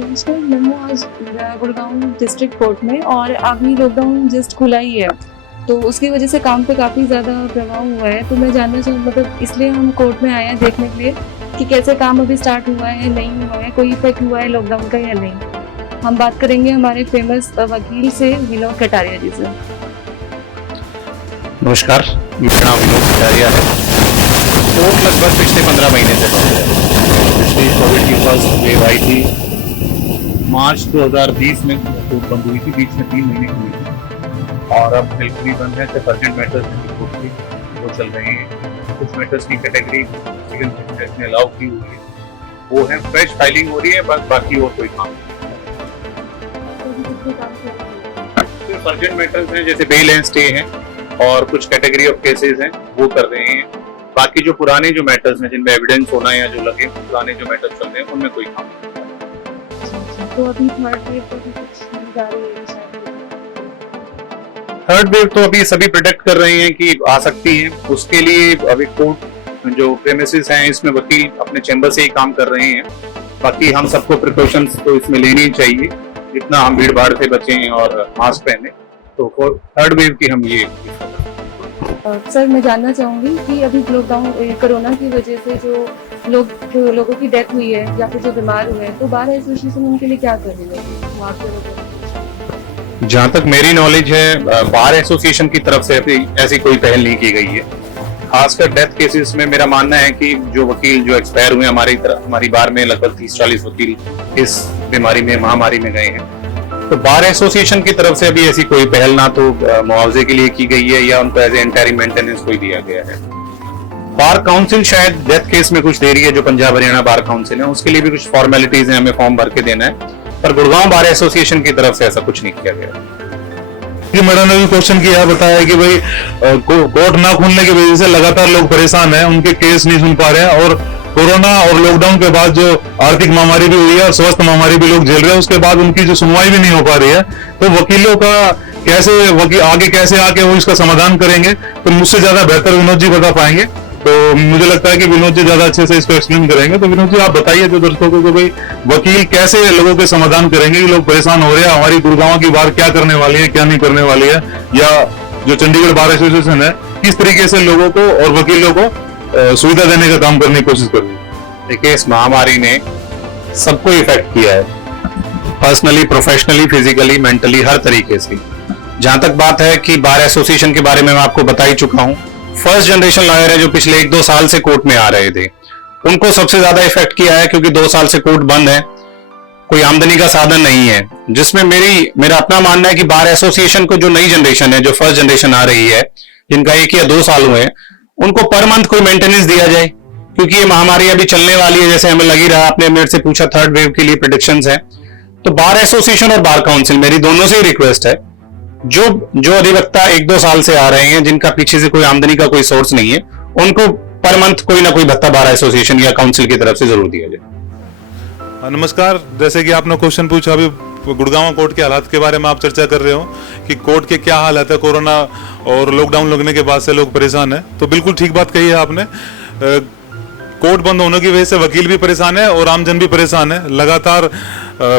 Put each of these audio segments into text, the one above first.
नमस्कार, मैं हूँ आज गुड़गांव डिस्ट्रिक्ट कोर्ट में और अभी लॉकडाउन जस्ट खुला ही है, तो उसकी वजह से काम पे काफ़ी ज़्यादा प्रभाव हुआ है। तो मैं जानना चाहूँ मतलब इसलिए हम कोर्ट में आए हैं देखने के लिए कि कैसे काम अभी स्टार्ट हुआ है, नहीं हुआ है, कोई इफेक्ट हुआ है लॉकडाउन का या नहीं। हम बात करेंगे हमारे फेमस वकील से, विनोद कटारिया जी से। नमस्कार, मेरा नाम विनोद कटारिया है। कोर्ट लगभग पिछले 15 महीने से बंद है। पिछली कोविड की फर्स्ट वेव आई थी मार्च 2020 में, कोर्ट बंद हुई थी, बीच में 3 महीने की हुई थी और अब बिल्कुल ही बंद है। सिर्फ अर्जेंट मैटर्स की कोर्ट की वो चल रहे हैं। कुछ मैटर्स की कैटेगरी सिविल जज ने अलाउ की हुई है, वो है फ्रेश फाइलिंग हो रही है, बस बाकी और कोई काम नहीं। सिर्फ अर्जेंट मैटर्स हैं जैसे बेल एंड स्टे हैं और कुछ कैटेगरी ऑफ केसेस हैं वो कर रहे हैं। बाकी जो पुराने जो मैटर्स हैं जिनमें एविडेंस होना या जो लगे, पुराने जो मैटर्स चल रहे हैं उनमें कोई काम तो अभी थर्ड वेव तो कुछ जा रही है शायद। थर्ड वेव तो अभी सभी प्रिडिक्ट कर रहे हैं कि आ सकती है। उसके लिए अभी कोर्ट जो प्रेमिसेस हैं इसमें वकील अपने चैम्बर से ही काम कर रहे हैं। बाकी हम सबको प्रिकॉशंस तो इसमें लेनी चाहिए, जितना हम भीड़ भाड़ से बचें और मास्क पहने। तो थर्ड वेव की हम ये सर मैं जानना चाहूंगी कि अभी लॉकडाउन कोरोना की वजह से जो लोगों की डेथ हुई है या फिर जो बीमार हुए हैं, तो बार एसोसिएशन उनके लिए क्या कर रही है? जहाँ तक मेरी नॉलेज है, बार एसोसिएशन की तरफ से ऐसी कोई पहल नहीं की गई है। खासकर डेथ केसेस में मेरा मानना है कि जो वकील जो एक्सपायर हुए हमारी बार में लगभग 30-40 वकील इस बीमारी में, महामारी में गए हैं। तो बार एसोसिएशन की तरफ से अभी ऐसी कोई पहल ना तो मुआवजे के लिए की गई है या उनको एज ए एंटारी मेंटेनेंस कोई दिया गया है। बार काउंसिल शायद डेथ केस में कुछ दे रही है, जो पंजाब हरियाणा बार काउंसिल है, उसके लिए भी कुछ फॉर्मेलिटीज हैं, हमें फॉर्म भर के देना है। पर गुड़गांव बार एसोसिएशन की तरफ से ऐसा कुछ नहीं किया गया। मैडम ने भी क्वेश्चन किया, बताया कि भाई कोर्ट ना खुलने की वजह से लगातार लोग परेशान हैं, उनके केस नहीं सुन पा रहे हैं और कोरोना और लॉकडाउन के बाद जो आर्थिक महामारी भी हुई है और स्वास्थ्य महामारी भी लोग झेल रहे हैं, उसके बाद उनकी जो सुनवाई भी नहीं हो पा रही है। तो वकीलों का आगे कैसे आके वो इसका समाधान करेंगे, तो मुझसे ज्यादा बेहतर विनोद जी बता पाएंगे। तो मुझे लगता है कि विनोद जी ज्यादा अच्छे से इसको एक्सप्लेन करेंगे। तो विनोद जी आप बताइए जो दर्शकों को, भाई वकील कैसे लोगों के समाधान करेंगे, लोग परेशान हो रहे हैं, हमारी गुड़गांव की बार क्या करने वाली है, क्या नहीं करने वाली है, या जो चंडीगढ़ बार एसोसिएशन है किस तरीके से लोगों को और वकीलों को सुविधा देने का काम करने की कोशिश कर रही है। देखिए, इस महामारी ने सबको इफेक्ट किया है, पर्सनली, प्रोफेशनली, फिजिकली, मेंटली, हर तरीके से। जहां तक बात है कि बार एसोसिएशन के बारे में मैं आपको बता ही चुका हूं। फर्स्ट जनरेशन लॉयर है जो पिछले 1-2 साल से कोर्ट में आ रहे थे, उनको सबसे ज्यादा इफेक्ट किया है, क्योंकि 2 साल से कोर्ट बंद है, कोई आमदनी का साधन नहीं है। जिसमें मेरा अपना मानना है कि बार एसोसिएशन को जो नई जनरेशन है, जो फर्स्ट जनरेशन आ रही है, जिनका 1 या 2 साल हुए हैं, उनको पर मंथ कोई मेंटेनेंस दिया जाए, क्योंकि ये महामारी अभी चलने वाली है। जैसे हमें लग ही रहा, आपने मेरे से पूछा थर्ड वेव के लिए प्रेडिक्शंस है, तो बार एसोसिएशन और बार काउंसिल मेरी दोनों से ही रिक्वेस्ट है, जो अधिवक्ता 1-2 साल से आ रहे हैं, जिनका पीछे से कोई आमदनी का कोई सोर्स नहीं है, उनको पर मंथ कोई ना कोई भत्ता बार एसोसिएशन या काउंसिल की तरफ से जरूर दिया जाए। नमस्कार, जैसे कि आपने क्वेश्चन पूछा, अभी गुड़गांव कोर्ट के हालात के बारे में आप चर्चा कर रहे हो कि कोर्ट के क्या हालात है, कोरोना और लॉकडाउन लगने के बाद से लोग परेशान हैं। तो बिल्कुल ठीक बात कही है आपने। कोर्ट बंद होने की वजह से वकील भी परेशान है और आमजन भी परेशान है। लगातार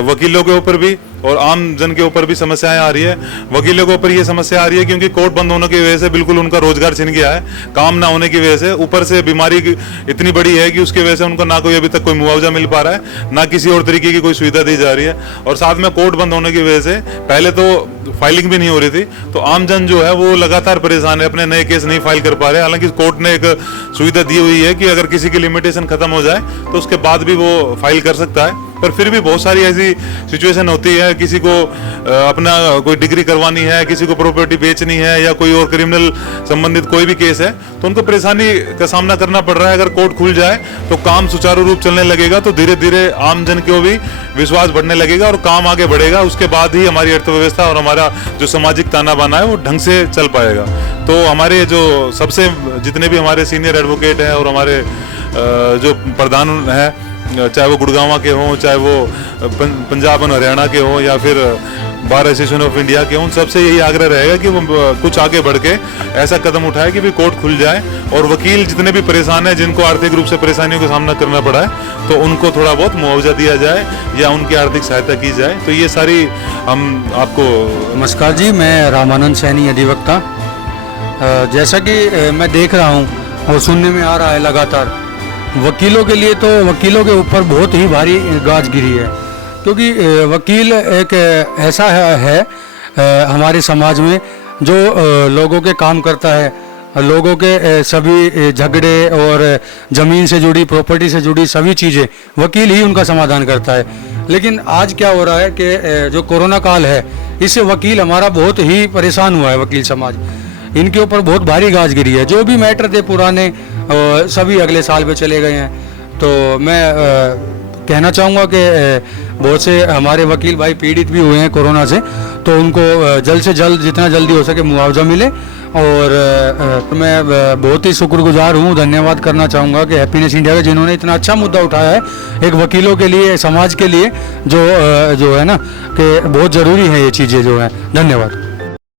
वकीलों के ऊपर भी और आम जन के ऊपर भी समस्याएं आ रही है। वकीलों के ऊपर ये समस्या आ रही है क्योंकि कोर्ट बंद होने की वजह से बिल्कुल उनका रोजगार छिन गया है, काम ना होने की वजह से। ऊपर से बीमारी इतनी बड़ी है कि उसकी वजह से उनको ना कोई अभी तक कोई मुआवजा मिल पा रहा है, ना किसी और तरीके की कोई सुविधा दी जा रही है। और साथ में कोर्ट बंद होने की वजह से पहले तो फाइलिंग भी नहीं हो रही थी, तो आम जन जो है वो लगातार परेशान है, अपने नए केस नहीं फाइल कर पा रहे। हालांकि कोर्ट ने एक सुविधा दी हुई है कि अगर किसी की लिमिटेशन खत्म हो जाए तो उसके बाद भी वो फाइल कर सकता है। पर फिर भी बहुत सारी ऐसी सिचुएशन होती है, किसी को अपना कोई डिग्री करवानी है, किसी को प्रॉपर्टी बेचनी है, या कोई और क्रिमिनल संबंधित कोई भी केस है, तो उनको परेशानी का सामना करना पड़ रहा है। अगर कोर्ट खुल जाए तो काम सुचारू रूप चलने लगेगा, तो धीरे धीरे आम जन को भी विश्वास बढ़ने लगेगा और काम आगे बढ़ेगा। उसके बाद ही हमारी अर्थव्यवस्था और हमारा जो सामाजिक ताना बाना है वो ढंग से चल पाएगा। तो हमारे जो सबसे जितने भी हमारे सीनियर एडवोकेट हैं और हमारे जो प्रधान है, चाहे वो गुड़गांव के हों, चाहे वो पंजाब और हरियाणा के हों, या फिर बार एसोसिएशन ऑफ इंडिया के, उन सबसे यही आग्रह रहेगा कि वो कुछ आगे बढ़ के ऐसा कदम उठाए कि भी कोर्ट खुल जाए और वकील जितने भी परेशान हैं, जिनको आर्थिक रूप से परेशानियों का सामना करना पड़ा है, तो उनको थोड़ा बहुत मुआवजा दिया जाए या उनकी आर्थिक सहायता की जाए। तो ये सारी हम आपको। नमस्कार जी, मैं रामानंद सैनी अधिवक्ता। जैसा कि मैं देख रहा हूँ और सुनने में आ रहा है लगातार, वकीलों के लिए तो वकीलों के ऊपर बहुत ही भारी गाज गिरी है, क्योंकि वकील एक ऐसा है हमारे समाज में जो लोगों के काम करता है, लोगों के सभी झगड़े और ज़मीन से जुड़ी, प्रॉपर्टी से जुड़ी सभी चीज़ें वकील ही उनका समाधान करता है। लेकिन आज क्या हो रहा है कि जो कोरोना काल है, इससे वकील हमारा बहुत ही परेशान हुआ है। वकील समाज, इनके ऊपर बहुत भारी गाज गिरी है। जो भी मैटर थे पुराने सभी अगले साल पे चले गए हैं। तो मैं कहना चाहूँगा कि बहुत से हमारे वकील भाई पीड़ित भी हुए हैं कोरोना से, तो उनको जल्द से जल्द जितना जल्दी हो सके मुआवजा मिले। और मैं बहुत ही शुक्रगुजार हूँ, धन्यवाद करना चाहूँगा कि हैप्पीनेस इंडिया का, जिन्होंने इतना अच्छा मुद्दा उठाया है एक वकीलों के लिए, समाज के लिए, जो है ना कि बहुत ज़रूरी है ये चीज़ें जो है। धन्यवाद।